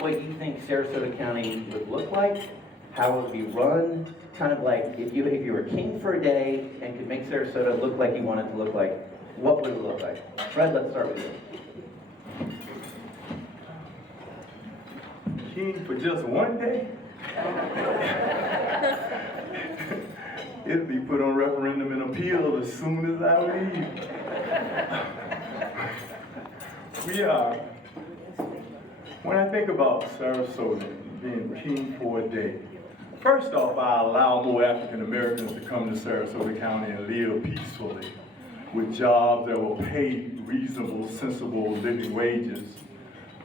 what you think Sarasota County would look like, how it would be run, kind of like if you were king for a day and could make Sarasota look like you want it to look like, what would it look like? Fred, let's start with you. King for just one day? It'll be put on referendum and appeal as soon as I leave. When I think about Sarasota being king for a day, first off, I allow more African Americans to come to Sarasota County and live peacefully with jobs that will pay reasonable, sensible living wages.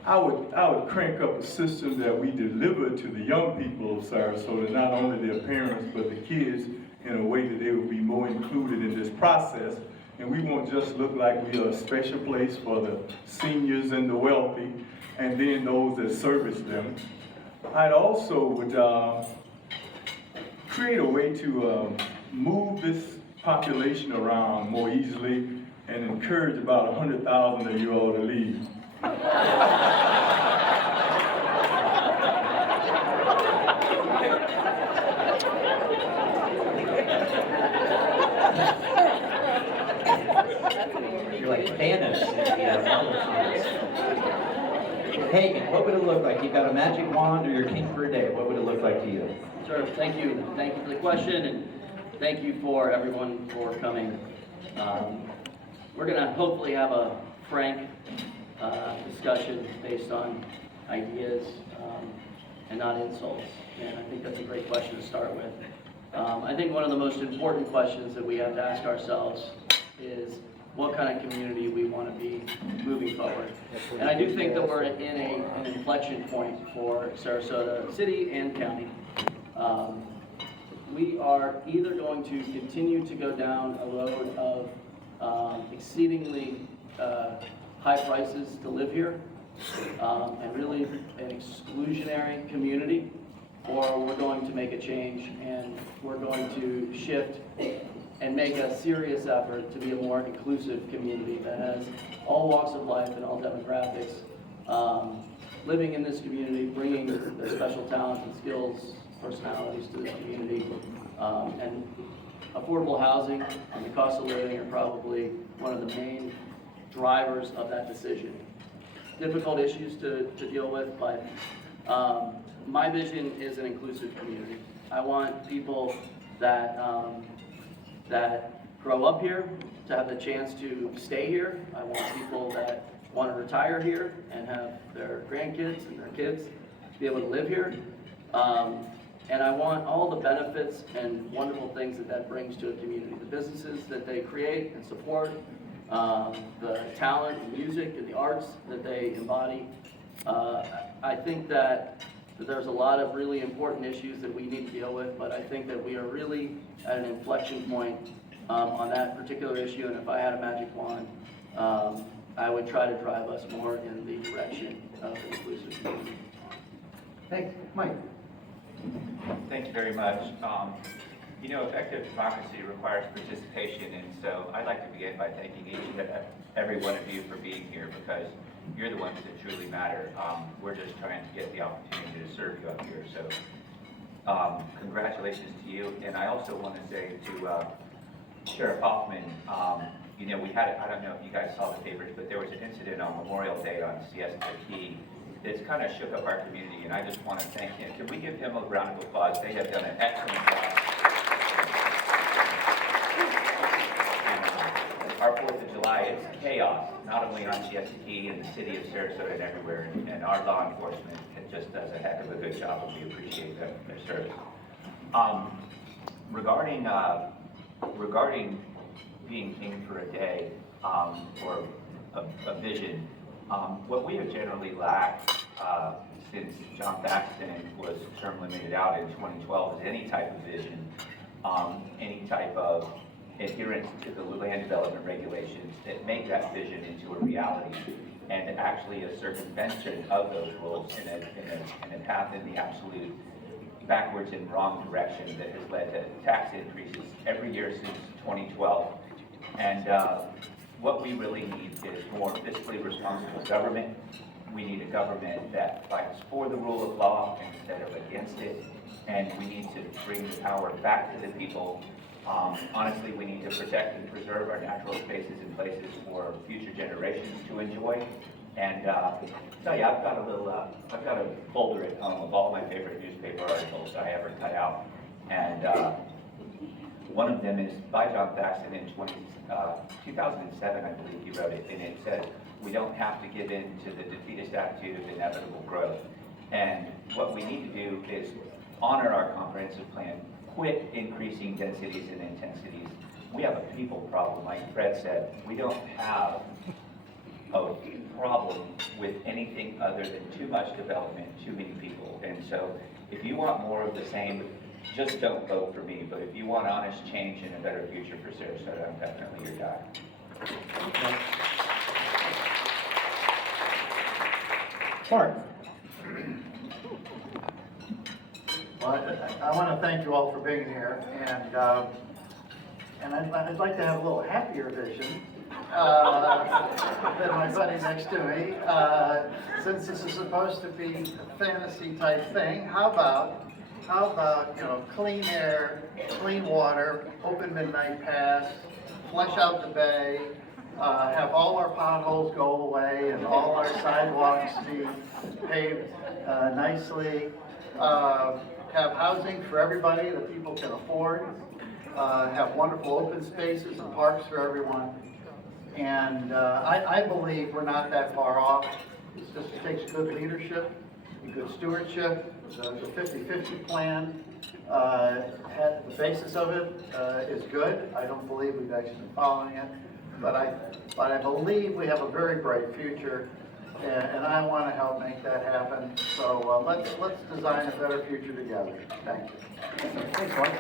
I would crank up a system that we deliver to the young people of Sarasota, not only their parents, but the kids, in a way that they would be more included in this process. And we won't just look like we are a special place for the seniors and the wealthy, and then those that service them. I'd also would create a way to move this population around more easily and encourage about 100,000 of you all to leave. You're like Thanos. Hagan, what would it look like? You've got a magic wand or you're king for a day. What would it look like to you? Sure, thank you. Thank you for the question, and thank you for everyone for coming. We're gonna hopefully have a frank discussion based on ideas and not insults. And I think that's a great question to start with. I think one of the most important questions that we have to ask ourselves is what kind of community we want to be moving forward. And I do think that we're in an inflection point for Sarasota City and County. We are either going to continue to go down a road of exceedingly high prices to live here, and really an exclusionary community, or we're going to make a change and we're going to shift and make a serious effort to be a more inclusive community that has all walks of life and all demographics living in this community, bringing their special talents and skills, personalities to this community. And affordable housing and the cost of living are probably one of the main drivers of that decision. Difficult issues to deal with, but my vision is an inclusive community. I want people that grow up here to have the chance to stay here. I want people that want to retire here and have their grandkids and their kids to be able to live here. And I want all the benefits and wonderful things that brings to a community. The businesses that they create and support, the talent and music and the arts that they embody. I think that there's a lot of really important issues that we need to deal with, but I think that we are really at an inflection point on that particular issue, and if I had a magic wand, I would try to drive us more in the direction of an inclusive community. Thanks. Mike. Thank you very much. Effective democracy requires participation, and so I'd like to begin by thanking each and every one of you for being here, because you're the ones that truly matter. We're just trying to get the opportunity to serve you up here, so congratulations to you. And I also want to say to Sheriff Hoffman, we had, I don't know if you guys saw the papers, but there was an incident on Memorial Day on Siesta Key that's kind of shook up our community, and I just want to thank him. Can we give him a round of applause? They have done an excellent job. Our 4th of July is chaos, not only on Siesta Key and the city of Sarasota and everywhere, and our law enforcement just does a heck of a good job, and we appreciate their service. Regarding being king for a day, or a vision, what we have generally lacked since John Thaxton was term limited out in 2012 is any type of vision, any type of adherence to the land development regulations that make that vision into a reality, and actually a circumvention of those rules in a path in the absolute backwards and wrong direction that has led to tax increases every year since 2012. And what we really need is more fiscally responsible government, we need a government that fights for the rule of law instead of against it, and we need to bring the power back to the people. Honestly, we need to protect and preserve our natural spaces and places for future generations to enjoy. And tell you, I've got a folder at home of all my favorite newspaper articles I ever cut out. And one of them is by John Thaxton in 2007, I believe he wrote it, and it said, we don't have to give in to the defeatist attitude of inevitable growth. And what we need to do is honor our comprehensive plan, quit increasing densities and intensities. We have a people problem, like Fred said. We don't have a problem with anything other than too much development, too many people. And so if you want more of the same, just don't vote for me. But if you want honest change and a better future for Sarasota, I'm definitely your guy. Mark. Well, I want to thank you all for being here, and I'd like to have a little happier vision than my buddy next to me. Since this is supposed to be a fantasy type thing, how about clean air, clean water, open midnight pass, flush out the bay, have all our potholes go away and all our sidewalks be paved nicely, have housing for everybody that people can afford, have wonderful open spaces and parks for everyone. And I believe we're not that far off. It just takes good leadership and good stewardship. The 50-50 plan, the basis of it is good. I don't believe we've actually been following it. But I believe we have a very bright future, and I want to help make that happen. So let's design a better future together. Thank you. Thanks, Mark.